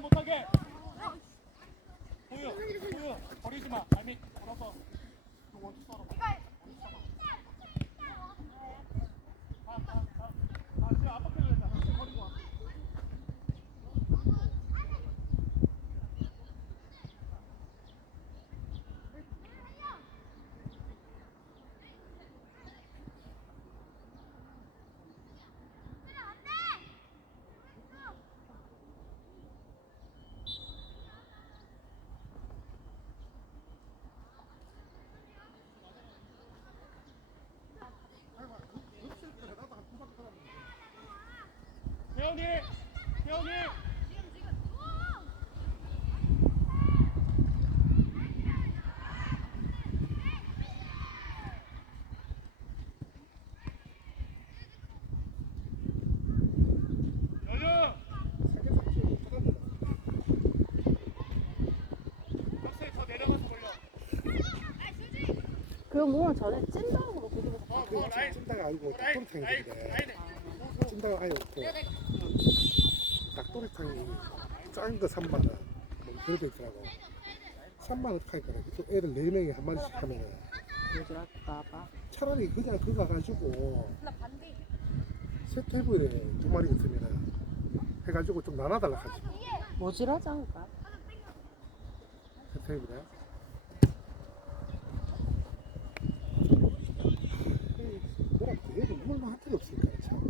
못하게. 보유. 보유. 버리지 마. 아니, 걸어서. 이거 원투 썰어. 원투 썰어. 가, 가, 가. 아, 지금 압박해야 된다. 지금 버리고 와. 태현이! 태현이! 연우! 박스에 더 내려가서 걸려. 그럼 뭐 전에 그러고 어, 뭐 라인. 찜다가 아니고 닭도리탕인데 라인에. 찜다가 아니고 닭도리탕이 짠거 3만 원, 뭐거 있더라고. 3만 원 하니까 또 애들 4 명이 한 마리씩 하면. 차라리 그냥 그거 가지고 세 테이블에 두 마리 있으면 해가지고 좀 나눠달라 하지. 모질하지 않을까? 세 테이블에. 뭐라 애들 물만 할 필요 없으니까 참.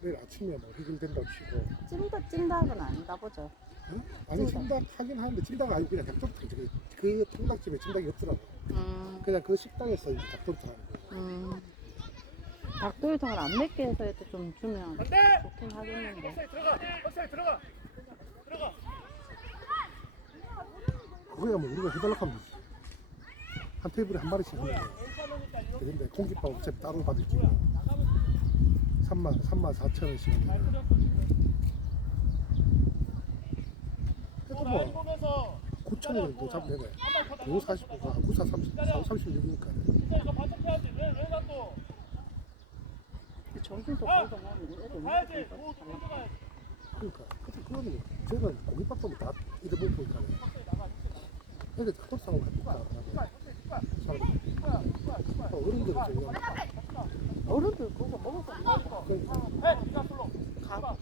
내일 아침에 뭐 해결된다고 치고 찐다 찐다는 아닌가 보죠. 응? 아니 찜닭 하긴 하는데 찜닭 아니고 그냥 닭도리탕 그, 그 통닭집에 찜닭이 없더라고 음, 그냥 그 식당에서 이제 닭도리탕 하는 거 음. 닭도리탕을 안 맵게 해서 해도 좀 주면 안 돼! 좋긴 하겠는데. 들어가. 박스에 들어가. 들어가. 그거야 뭐 우리가 해달라고 하면 되지 한 테이블에 한 마리씩 하면 돼 근데 공깃밥 어차피 따로 받을 끼고 3만 3만 4천 원씩 라인 뭐 보면서 9천 원 정도 잡으면 되네. 9 49가 9 4 30 4 36이니까. 진짜 이거 반짝해야지. 왜, 왜 놔둬? 정신도 아! 애들 가야지. 그러니까. 근데 그거는 저는 공깃밥도 뭐다 잃어먹고 보니까 근데 닭도리탕을 갖고 가 어른들은 저기 어른들 그거 해, 진짜 솔로. 가.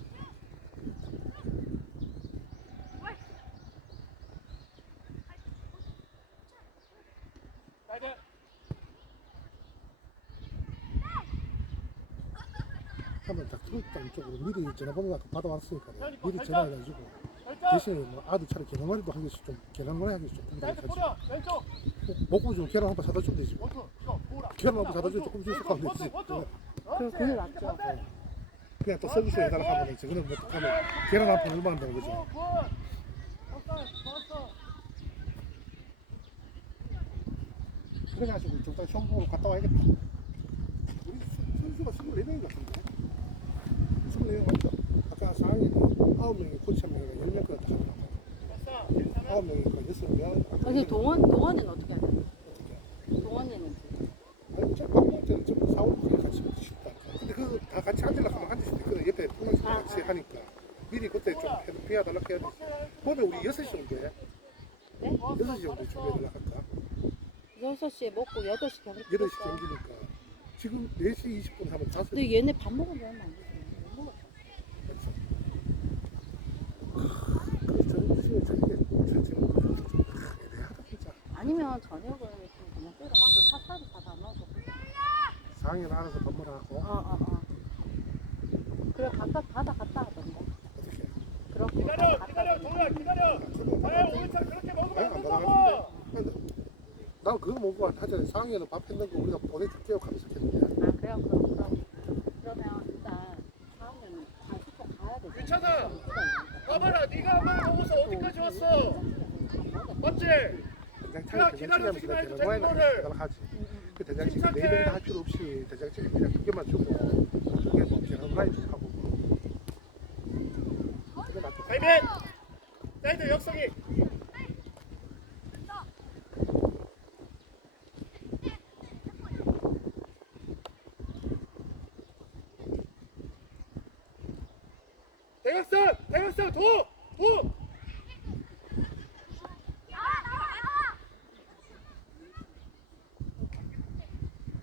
닭도리탕 쪽으로 미리 전화번호 아까 받아왔으니까 그러니까, 미리 전화해가지고. 대신에 뭐 아들 차례 계란말이도 한 개씩 좀 계란말이 한 개씩 조금 더 사이드 같이 뿌려. 왼쪽. 먹고 좀 계란 한 번 사다 주면 되지 뭐. 조금씩 원투, 섞으면 원투, 되지. 그래, 그게 낫죠. 그냥 또 서비스 해달라고 하면 되지 그럼 뭐 어떡하면 계란 한판 얼마 한다는. 좋았어, 좋았어. 그래가지고 적당히 시험 보러 갔다 와야겠다 우리 수- 선수가 24명 같은데 24명 맞죠? 아까 4학년이 9명이 코치 한 명이가 10명 거 같다 하더라고 됐어. 괜찮아. 9명이니까 6명 아니 동원 동원이는 어떻게 하냐? 어떻게 동원이는 아니 저 방금 전에 좀 4, 5명 같이 먹고 싶다 근데 그 다 같이 앉으려고 하면 앉을 수 있대 그 옆에 통화식 아, 같이 아. 하니까 미리 그때 좀 해- 비워달라고 해야 되지 그러면 우리 6시 정도에 네? 6시 정도에 준비해달라고 할까 6시에 먹고 8시 경기 8시 경기니까 지금 4시 20분 하면 5시 근데 얘네 밥 먹으면 얼마 안. 그 애매하다 진짜 아니면 저녁은 좀 그냥 때려 하고 카스타드 다다 넣어서. 4학년 알아서 밥 먹으러 가고 어어 어. 그래 각각 바다 갔다 하던데. 기다려. 동우야, 아, 오늘 그렇게 먹으면 아니, 안안 된다고. 근데 난 그거 먹고 하잖아 4학년은 밥 했는 거 우리가 보내줄게요 하면서 했는데 아 그래요 그럼 그럼 그러면 일단 다음에는 장식도 가야 돼. 유찬아, 봐봐라, 네가 한번 먹어서 어디까지 왔어? 맞지? 대장창이 기다려, 대장치기 기다려, 하면서 기다려, 되는. 거를 하지 그 대장치기 침착해. 네 명다 할 필요 없이 대장치기 그냥 두 개만 주고 두개 뭐 계란 후라이 좀 하고 그게 낫겠다 가이맨! 사이드 역성이. 대각선 대각선 도도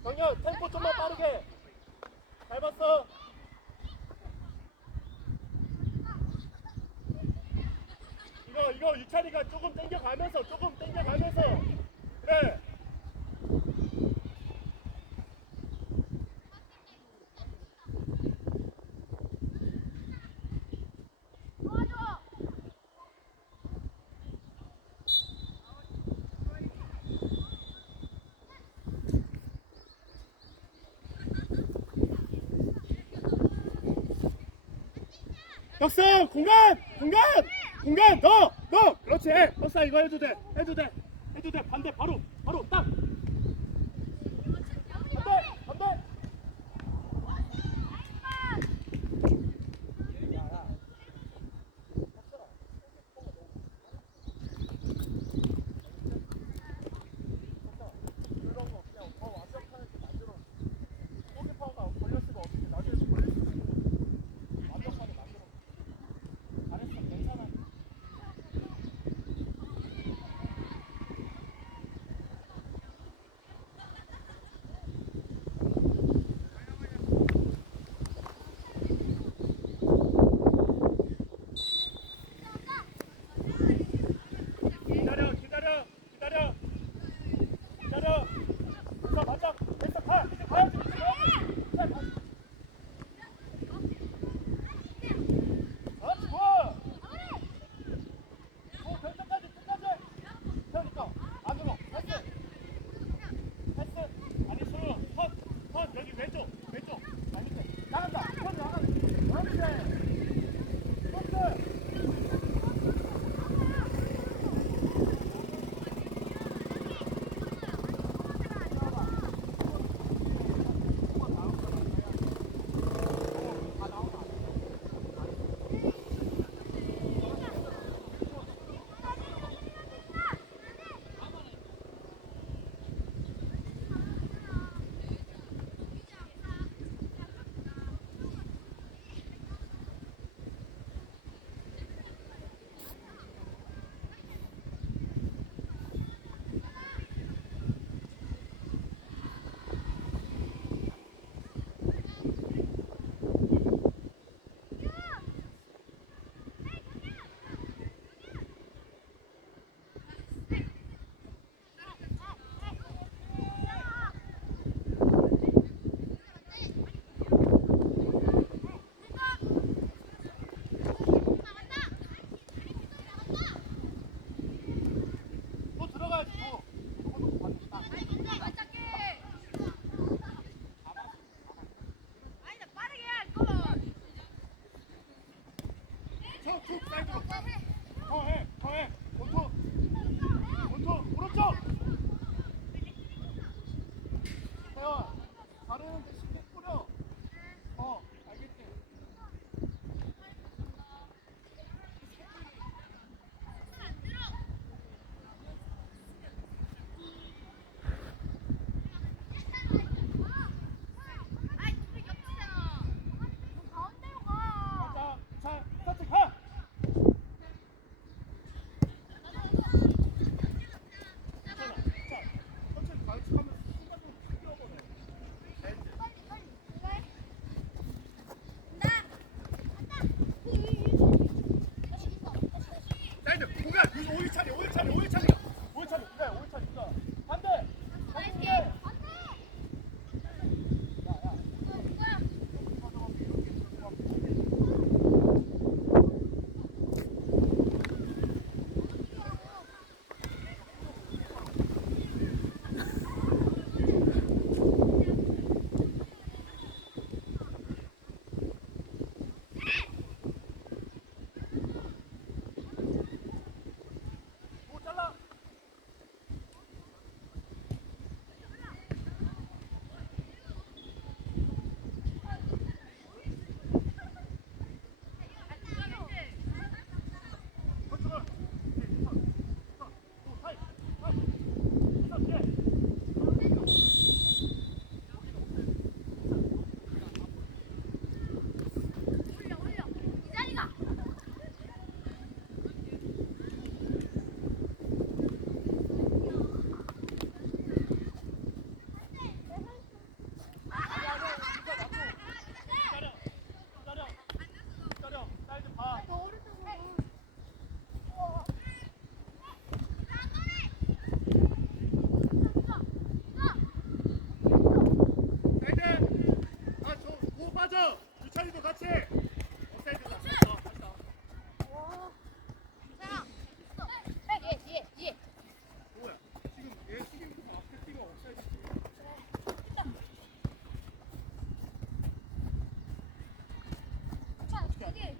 정현 템포 좀만 빠르게 잘 봤어 이거 유찬이가 조금 당겨가면서 조금 당겨가면서. 그래 혁성 공간! 공간 공간 너너 그렇지. 혁사 이거 해도 돼. 해도 돼. 해도 돼. 반대 바로 툭툭 사이드로 더해 더해 원톱 원톱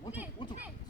오쪽 오쪽.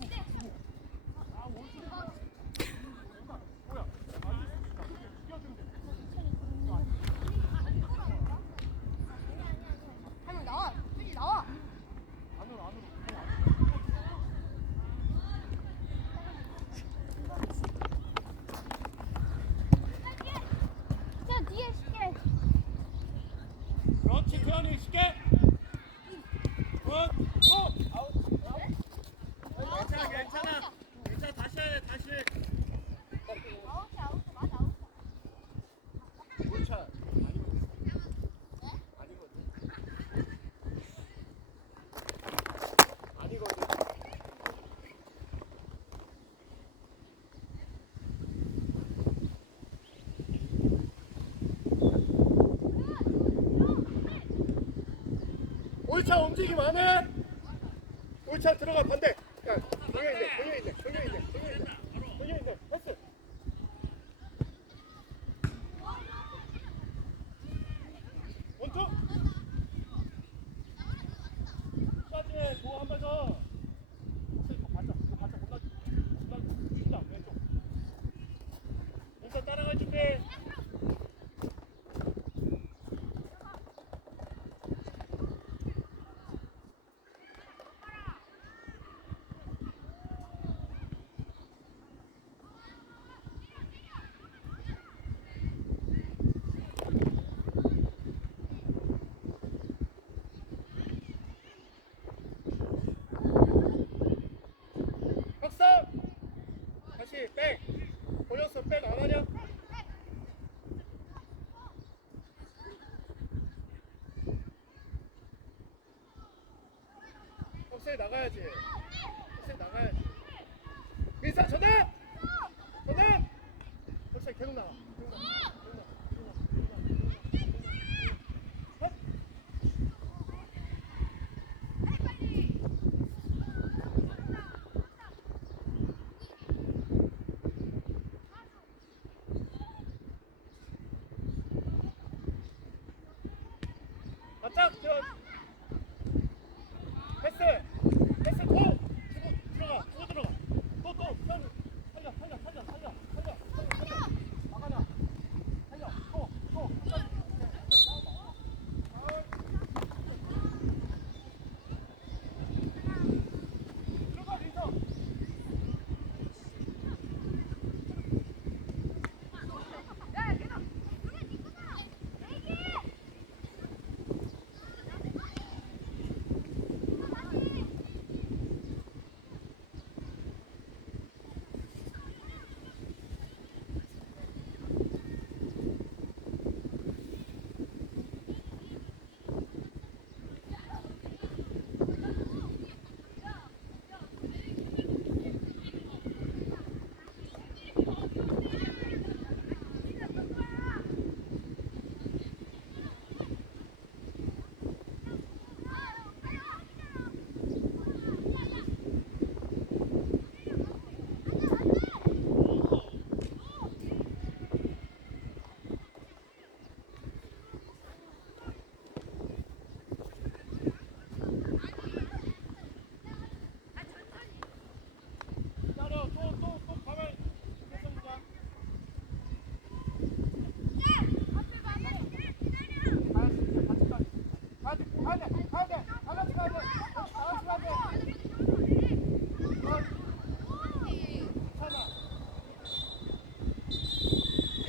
괜찮아 괜찮아. 괜찮아 다시 해 다시 아웃이 아웃 맞아 아웃 골차 아니거든 아니거든 골차 움직임 안해. 골차 들어가 반대. 백 걸렸어 백 안 하냐? 없애 나가야지